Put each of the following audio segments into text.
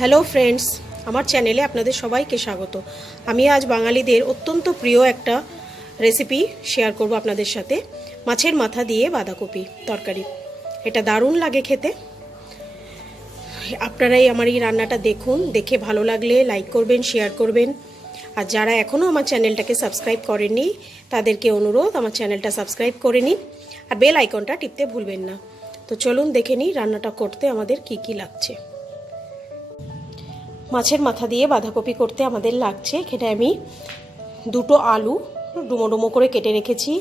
Hello friends, আমার চ্যানেলে আপনাদের সবাইকে স্বাগত। আমি আজ বাঙালিদের অত্যন্ত প্রিয় একটা রেসিপি শেয়ার করব আপনাদের সাথে। মাছের মাথা দিয়ে বাঁধাকপি তরকারি। এটা দারুণ লাগে খেতে। আপনারাই আমার এই রান্নাটা দেখুন, দেখে ভালো লাগলে লাইক করবেন, শেয়ার করবেন। আর যারা এখনও আমার চ্যানেলটাকে সাবস্ক্রাইব করেননি তাদেরকে অনুরোধ আমার চ্যানেলটা সাবস্ক্রাইব করে নিন আর বেল আইকনটা টিপতে ভুলবেন না। তো চলুন দেখে নিই রান্নাটা করতে আমাদের কি কি লাগছে। মাছের মাথা দিয়ে বাঁধাকপি করতে আমাদের লাগছে, এখানে আমি দুটো আলু ডুমো ডুমো করে কেটে রেখেছি।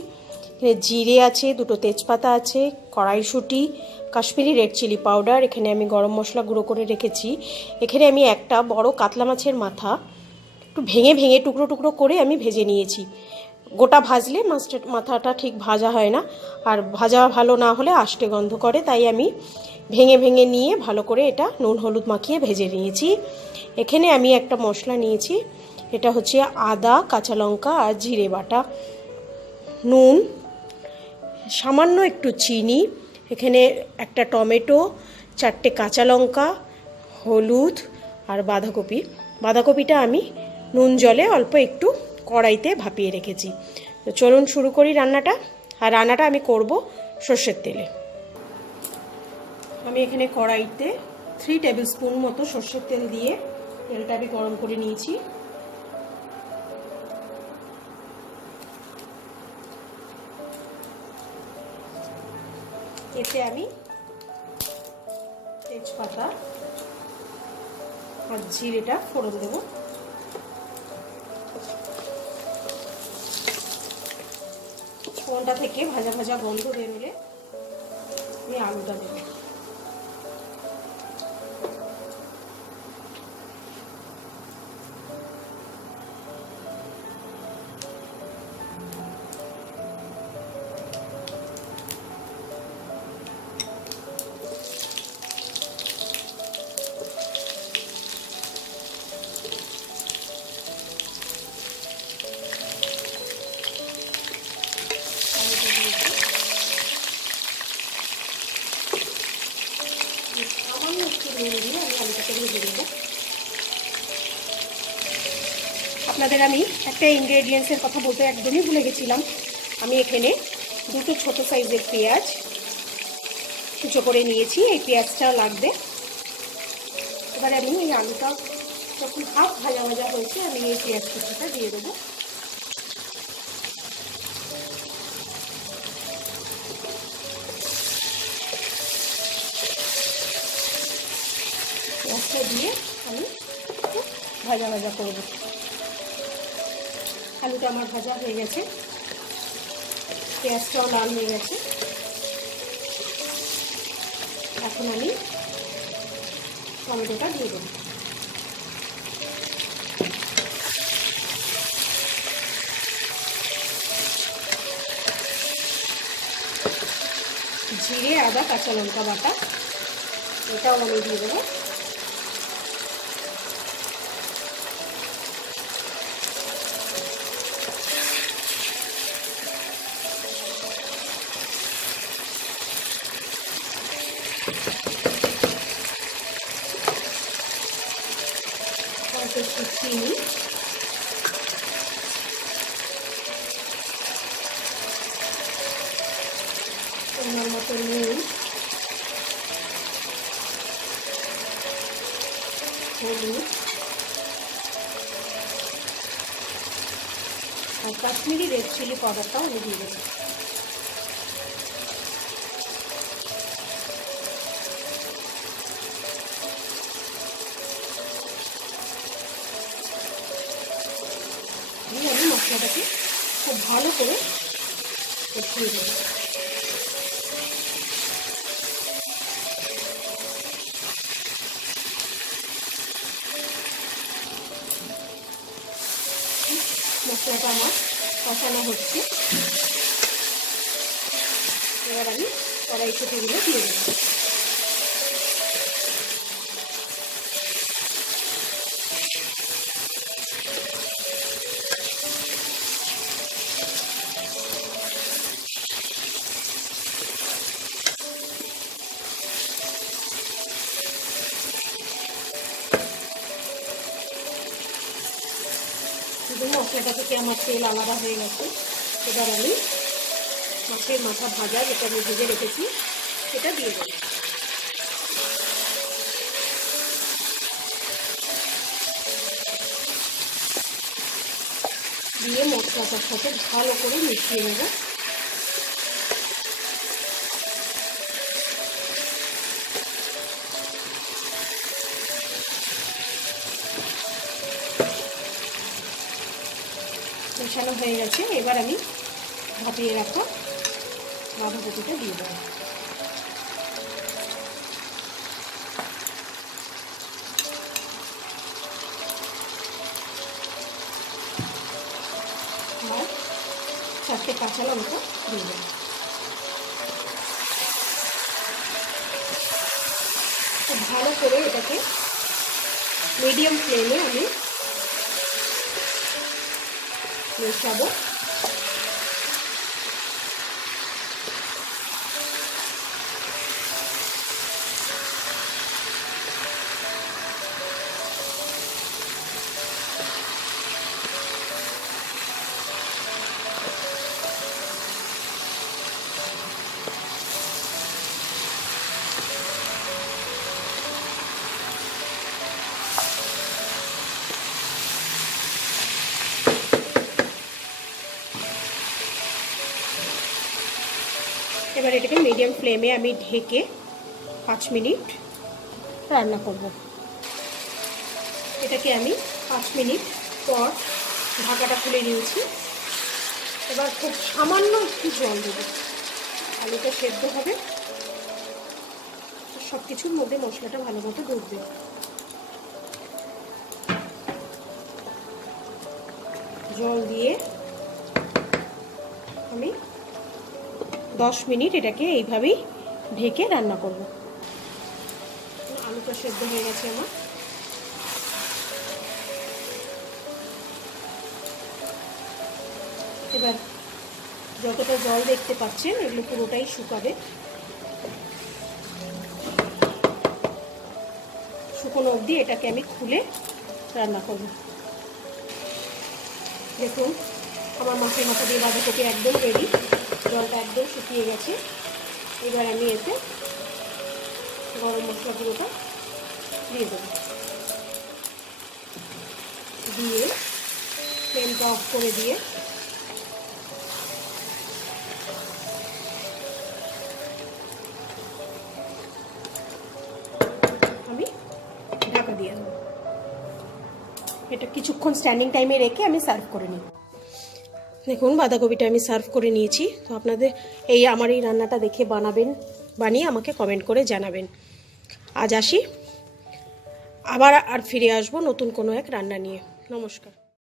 এখানে জিরে আছে, দুটো তেজপাতা আছে, কড়াইশুঁটি, কাশ্মীরি রেড চিলি পাউডার, এখানে আমি গরম মশলা গুঁড়ো করে রেখেছি। এখানে আমি একটা বড় কাতলা মাছের মাথা একটু ভেঙে ভেঙে টুকরো টুকরো করে আমি ভেজে নিয়েছি। গোটা ভাজলে মাথাটা ঠিক ভাজা হয় না, আর ভাজা ভালো না হলে আষ্টে গন্ধ করে, তাই আমি ভেঙে ভেঙে নিয়ে ভালো করে এটা নুন হলুদ মাখিয়ে ভেজে নিয়েছি। এখানে আমি একটা মশলা নিয়েছি, এটা হচ্ছে আদা, কাঁচা লঙ্কা আর জিরে বাটা, নুন, সামান্য একটু চিনি, এখানে একটা টমেটো, 4টে কাঁচা লঙ্কা, হলুদ আর বাঁধাকপিটা আমি নুন জলে অল্প একটু কড়াইতে ভাপিয়ে রেখেছি। তো চলুন শুরু করি রান্নাটা। আর রান্নাটা আমি করব সর্ষের তেলে। আমি এখানে কড়াইতে 3 টেবিল স্পুন মতো সর্ষের তেল দিয়ে তেলটা আমি গরম করে নিয়েছি। এতে আমি তেজপাতা আর জিরেটা ফোড়ন দেব। ফোড়নটা থেকে ভাজা ভাজা গন্ধ বেরোলে আমি আলুটা দেবো। সামান্য একটু নুন দিয়ে আমি আলুটাকে ভেজে দেবো। আপনাদের আমি একটা ইনগ্রেডিয়েন্টসের কথা বলতে একদমই ভুলে গেছিলাম। আমি এখানে দুটো ছোট সাইজের পেঁয়াজ কুচো করে নিয়েছি, এই পেঁয়াজটা লাগবে। এবারে আমি এই আলুটা যখন হাফ ভাজা ভাজা হয়েছে আমি এই পেঁয়াজ কুচিটা দিয়ে দেবো। পেঁয়াজটা দিয়ে আমি ভাজা ভাজা করবো। আলুটা আমার ভাজা হয়ে গেছে, পেঁয়াজটাও লাল হয়ে গেছে। এখন আমি টমেটোটা দিয়ে দেবো। জিরে, আদা, কাঁচা লঙ্কা বাটা এটাও আমি দিয়ে দেবো। একটু চিনি, পরিমাণ মতো নুন, হলুদ আর কাশ্মীরি রেড চিলি পাউডারটাও আমি দিয়ে দেবো। দিয়ে আমি মশলাটাকে খুব ভালো করে কষিয়ে দেবো। মশলাটা আমার কষানো হচ্ছে, এবার আমি কড়াইশুঁটিগুলো দিয়ে দেবো। শুধু মশলাটা থেকে আমার তেল আলাদা হয়ে গেছে। এবার আমি মাছের মাথা ভাজা যেটা আমি ভেজে রেখেছি সেটা দিয়ে দেবো। দিয়ে মশলাটার সাথে ভালো করে মিশিয়ে নেব। মেশানো হয়ে গেছে। এবার আমি ভাপিয়ে রাখা বাঁধাকপিটা দিয়ে দেবো। আর 4টে কাঁচা লঙ্কা দিয়ে দেবো। খুব ভালো করে এটাকে মিডিয়াম ফ্লেমে আমি মেশাবো। এবার এটাকে মিডিয়াম ফ্লেমে আমি ঢেকে 5 মিনিট রান্না করব। এটাকে আমি 5 মিনিট পর ঢাকাটা খুলে নিয়েছি। এবার খুব সামান্য একটু জল দেবো। আলুটা সেদ্ধ হবে, সব কিছুর মধ্যে মশলাটা ভালো মতো ঢুকবে। জল দিয়ে আমি 10 মিনিট এটাকে এইভাবেই ঢেকে রান্না করব। আলুটা সেদ্ধ হয়ে গেছে আমার। এবার যতটা জল দেখতে পাচ্ছেন এগুলো পুরোটাই শুকাবে। শুকনো অবধি এটাকে আমি খুলে রান্না করব। দেখুন আমার মাছের মাথা দিয়ে বাঁধাকপি একদম রেডি। জলটা একদম শুকিয়ে গেছে। এবার আমি এতে গরম মশলা গুঁড়োটা দিয়ে দেবো। দিয়ে ফ্লেমটা অফ করে দিয়ে আমি ঢাকা দিয়ে দেবো। এটা কিছুক্ষণ স্ট্যান্ডিং টাইমে রেখে আমি সার্ভ করে নিই। দেখুন বাঁধাকপিটা আমি সার্ভ করে নিয়েছি। তো আপনাদের আমার এই রান্নাটা দেখে বানিয়ে আমাকে কমেন্ট করে জানাবেন। আজ আসি, আবার ফিরে আসবো নতুন কোনো এক রান্না নিয়ে। নমস্কার।